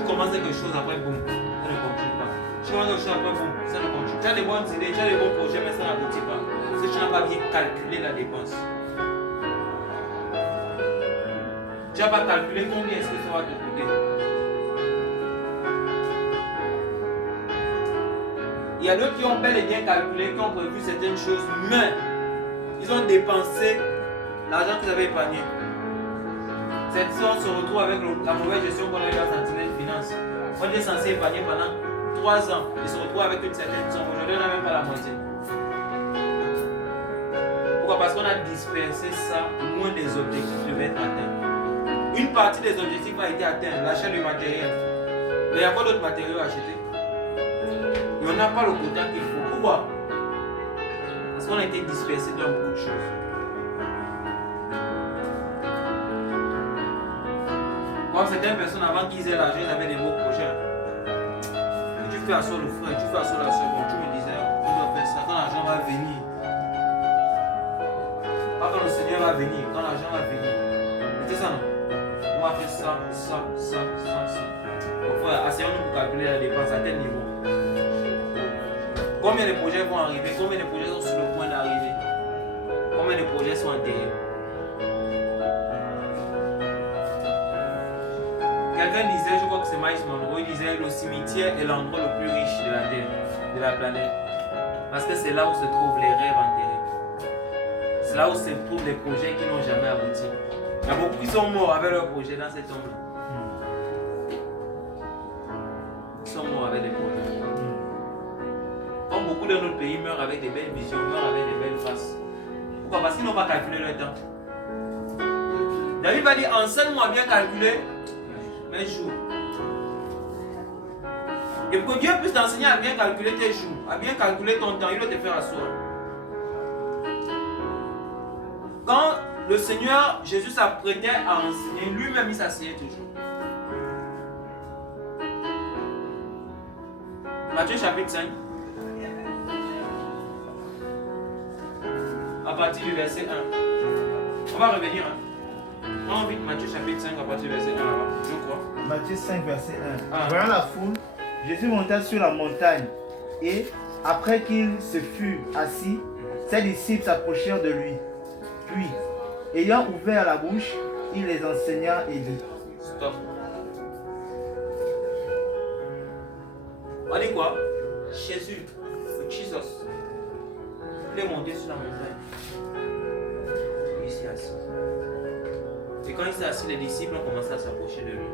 Tu commences quelque chose, après boum, ça ne continue pas. Tu commences quelque chose, après boum, ça ne continue pas. Tu as des bonnes idées, tu as des bons projets, mais ça n'aboutit pas. Parce que tu n'as pas bien calculé la dépense. Tu n'as pas calculé combien est-ce que ça va te coûter. Il y a d'autres qui ont bel et bien calculé, qui ont prévu certaines choses, mais ils ont dépensé l'argent qu'ils avaient épargné. Cette fois, on se retrouve avec la mauvaise gestion qu'on a eu dans Sentinelle Finance. On est censé épargner pendant 3 ans et se retrouve avec une certaine somme. Aujourd'hui, on n'a même pas la moitié. Pourquoi? Parce qu'on a dispersé ça loin des objectifs qui devaient être atteints. Une partie des objectifs a été atteinte, l'achat du matériel. Mais il y a quoi d'autres matériaux à acheter? Et on n'a pas le quota qu'il faut. Pourquoi? Parce qu'on a été dispersé dans beaucoup de choses. Comme certaines personnes, avant qu'ils aient l'argent, ils avaient des beaux projets. Tu fais asseoir le frère, tu fais asseoir la soeur. Bon, tu me disais, on doit faire ça quand l'argent va venir. Pas quand le Seigneur va venir, quand l'argent va venir. C'est ça, non? On va faire ça. Bon, frère, asseyons-nous pour calculer la dépense à tel niveau. Combien de projets vont arriver? Combien de projets sont sur le point d'arriver? Combien de projets sont enterrés? Quelqu'un disait, je crois que c'est Miles Monroe, il disait le cimetière est l'endroit le plus riche de la Terre, de la planète. Parce que c'est là où se trouvent les rêves enterrés. C'est là où se trouvent les projets qui n'ont jamais abouti. Il y a beaucoup qui sont morts avec leurs projets dans cette tombe. Ils sont morts avec des projets. Comme beaucoup de notre pays meurent avec des belles visions, meurent avec des belles faces. Pourquoi? Parce qu'ils n'ont pas calculé leur temps. David va dire, enseigne-moi à bien calculer mes jours. Et pour que Dieu puisse t'enseigner à bien calculer tes jours, à bien calculer ton temps, il doit te faire asseoir. Quand le Seigneur Jésus s'apprêtait à enseigner, lui-même il s'asseyait toujours. Matthieu chapitre 5. À partir du verset 1. On va revenir. On vite Matthieu chapitre 5 à partir du verset 1 là-bas, je crois. Matthieu 5 verset 1. Voyant la foule, Jésus monta sur la montagne et, après qu'il se fut assis, ses disciples s'approchèrent de lui. Puis, ayant ouvert la bouche, il les enseigna et dit. Stop. On dit quoi? Jésus, Jesus, il est monté sur la montagne. Il s'est assis. Et quand il s'est assis, les disciples ont commencé à s'approcher de lui.